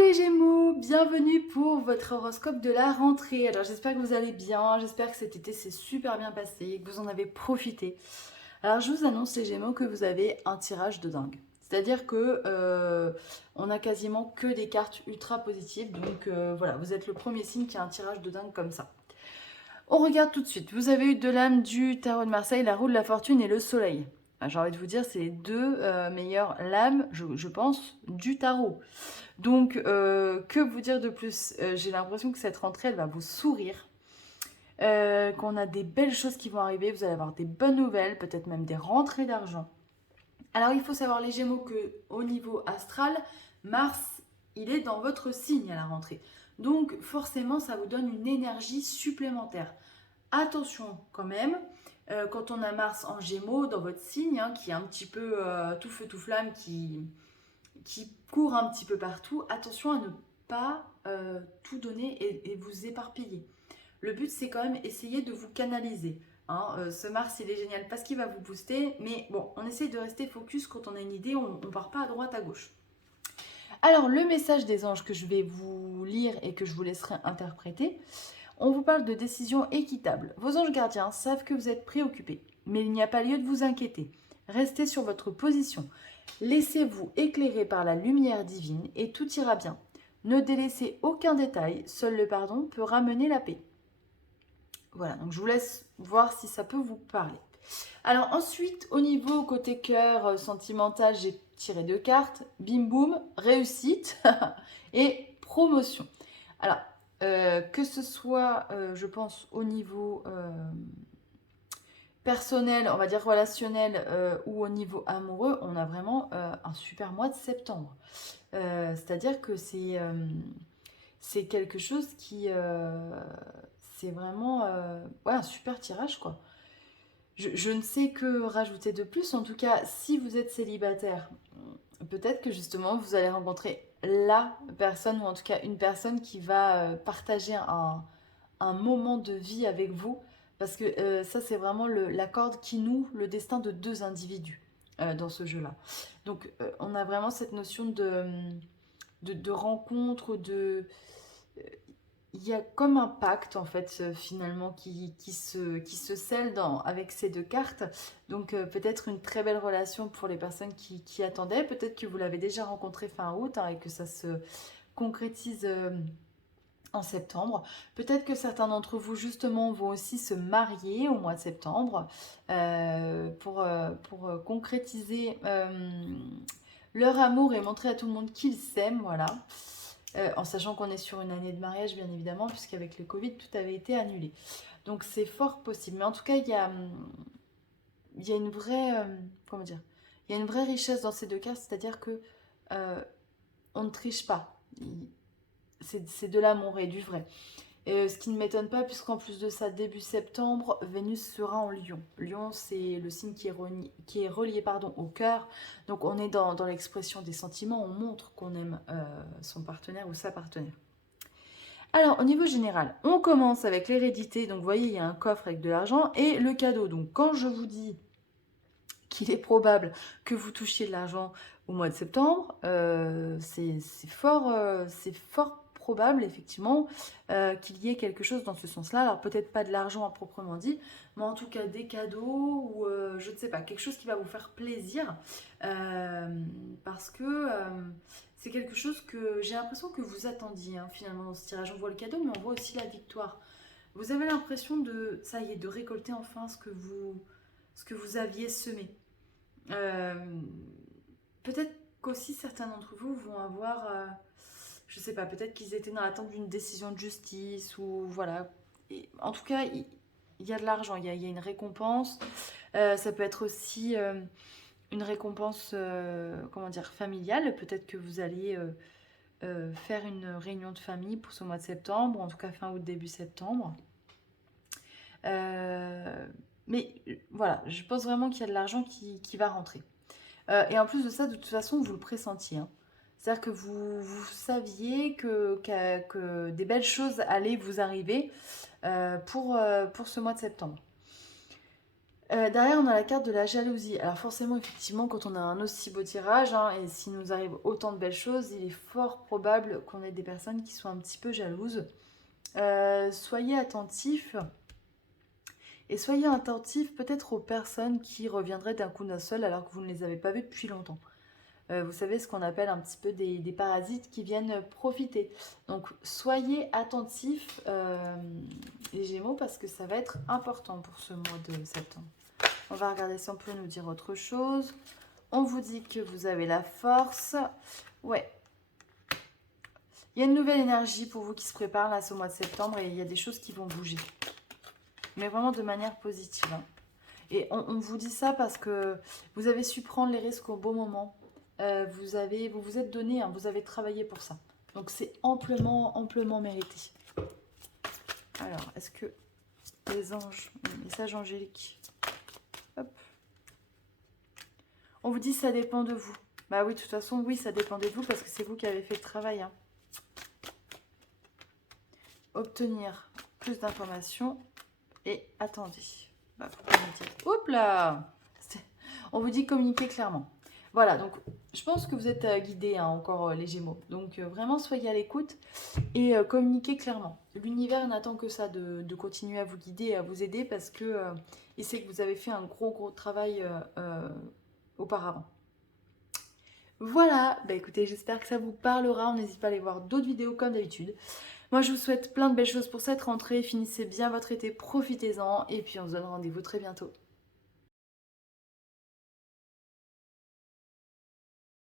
les Gémeaux, bienvenue pour votre horoscope de la rentrée. Alors j'espère que vous allez bien, j'espère que cet été s'est super bien passé, que vous en avez profité. Alors je vous annonce les Gémeaux que vous avez un tirage de dingue. C'est-à-dire que on a quasiment que des cartes ultra positives, donc voilà, vous êtes le premier signe qui a un tirage de dingue comme ça. On regarde tout de suite. Vous avez eu de l'âme du tarot de Marseille, la roue de la fortune et le soleil. J'ai envie de vous dire, c'est les deux meilleures lames, je pense, du tarot. Donc, que vous dire de plus? J'ai l'impression que cette rentrée, elle va vous sourire. Qu'on a des belles choses qui vont arriver. Vous allez avoir des bonnes nouvelles, peut-être même des rentrées d'argent. Alors, il faut savoir, les Gémeaux, que au niveau astral, Mars, il est dans votre signe à la rentrée. Donc, forcément, ça vous donne une énergie supplémentaire. Attention quand même, quand on a Mars en Gémeaux dans votre signe, hein, qui est un petit peu tout feu tout flamme, qui court un petit peu partout, attention à ne pas tout donner et vous éparpiller. Le but, c'est quand même essayer de vous canaliser. Hein. Ce Mars, il est génial parce qu'il va vous booster, mais bon, on essaye de rester focus quand on a une idée, on ne part pas à droite, à gauche. Alors, le message des anges que je vais vous lire et que je vous laisserai interpréter, on vous parle de décisions équitables. Vos anges gardiens savent que vous êtes préoccupés, mais il n'y a pas lieu de vous inquiéter. Restez sur votre position. Laissez-vous éclairer par la lumière divine et tout ira bien. Ne délaissez aucun détail, seul le pardon peut ramener la paix. Voilà, donc je vous laisse voir si ça peut vous parler. Alors ensuite, au niveau côté cœur sentimental, j'ai tiré deux cartes. Bim boum, réussite et promotion. Alors, que ce soit, je pense, au niveau personnel, on va dire relationnel, ou au niveau amoureux, on a vraiment un super mois de septembre. C'est-à-dire que c'est quelque chose qui... c'est vraiment ouais, un super tirage, quoi. Je ne sais que rajouter de plus. En tout cas, si vous êtes célibataire, peut-être que justement vous allez rencontrer la personne, ou en tout cas une personne qui va partager un moment de vie avec vous. Parce que ça, c'est vraiment la corde qui noue le destin de deux individus dans ce jeu-là. Donc, on a vraiment cette notion de rencontre, il y a comme un pacte en fait finalement qui se scelle avec ces deux cartes. Donc peut-être une très belle relation pour les personnes qui attendaient. Peut-être que vous l'avez déjà rencontré fin août, hein, et que ça se concrétise en septembre. Peut-être que certains d'entre vous justement vont aussi se marier au mois de septembre pour concrétiser leur amour et montrer à tout le monde qu'ils s'aiment, voilà. En sachant qu'on est sur une année de mariage, bien évidemment, puisqu'avec le Covid, tout avait été annulé. Donc c'est fort possible. Mais en tout cas, il y a une vraie, comment dire, il y a une vraie richesse dans ces deux cas, c'est-à-dire que on ne triche pas. C'est de l'amour et du vrai. Ce qui ne m'étonne pas, puisqu'en plus de ça, début septembre, Vénus sera en Lion. Lion, c'est le signe qui est relié pardon, au cœur. Donc on est dans l'expression des sentiments, on montre qu'on aime son partenaire ou sa partenaire. Alors, au niveau général, on commence avec l'hérédité. Donc, vous voyez, il y a un coffre avec de l'argent et le cadeau. Donc, quand je vous dis qu'il est probable que vous touchiez de l'argent au mois de septembre, c'est fort probable, effectivement, qu'il y ait quelque chose dans ce sens-là. Alors, peut-être pas de l'argent à proprement dit, mais en tout cas des cadeaux ou je ne sais pas, quelque chose qui va vous faire plaisir. Parce que c'est quelque chose que j'ai l'impression que vous attendiez, hein, finalement, dans ce tirage. On voit le cadeau, mais on voit aussi la victoire. Vous avez l'impression ça y est, de récolter enfin ce que vous aviez semé. Euh, Peut-être qu'aussi certains d'entre vous vont avoir, je sais pas, peut-être qu'ils étaient dans l'attente d'une décision de justice ou voilà. Et en tout cas, il y a de l'argent, il y a une récompense. Ça peut être aussi une récompense, comment dire, familiale. Peut-être que vous alliez faire une réunion de famille pour ce mois de septembre, en tout cas fin août, début septembre. Euh, mais voilà, je pense vraiment qu'il y a de l'argent qui va rentrer. Et en plus de ça, de toute façon, vous le pressentiez, hein. C'est-à-dire que vous saviez que des belles choses allaient vous arriver pour ce mois de septembre. Derrière, on a la carte de la jalousie. Alors forcément, effectivement, quand on a un aussi beau tirage, hein, et s'il nous arrive autant de belles choses, il est fort probable qu'on ait des personnes qui soient un petit peu jalouses. Soyez attentifs. Et soyez attentifs peut-être aux personnes qui reviendraient d'un coup d'un seul alors que vous ne les avez pas vues depuis longtemps. Vous savez ce qu'on appelle un petit peu des parasites qui viennent profiter. Donc soyez attentifs les Gémeaux parce que ça va être important pour ce mois de septembre. On va regarder si on peut nous dire autre chose. On vous dit que vous avez la force. Ouais. Il y a une nouvelle énergie pour vous qui se prépare là ce mois de septembre et il y a des choses qui vont bouger. Mais vraiment de manière positive. Hein. Et on vous dit ça parce que vous avez su prendre les risques au bon moment. Vous vous êtes donné, hein, vous avez travaillé pour ça. Donc c'est amplement mérité. Alors, est-ce que les anges, les messages angéliques, hop. On vous dit ça dépend de vous. Bah oui, de toute façon, oui, ça dépend de vous parce que c'est vous qui avez fait le travail. Hein. Obtenir plus d'informations et attendez. Bah, hop là! On vous dit communiquer clairement. Voilà, donc je pense que vous êtes guidés hein, encore les Gémeaux. Donc vraiment soyez à l'écoute et communiquez clairement. L'univers n'attend que ça, de continuer à vous guider et à vous aider parce que il sait que vous avez fait un gros travail auparavant. Voilà, bah écoutez, j'espère que ça vous parlera. On n'hésite pas à aller voir d'autres vidéos comme d'habitude. Moi, je vous souhaite plein de belles choses pour cette rentrée. Finissez bien votre été, profitez-en et puis on se donne rendez-vous très bientôt.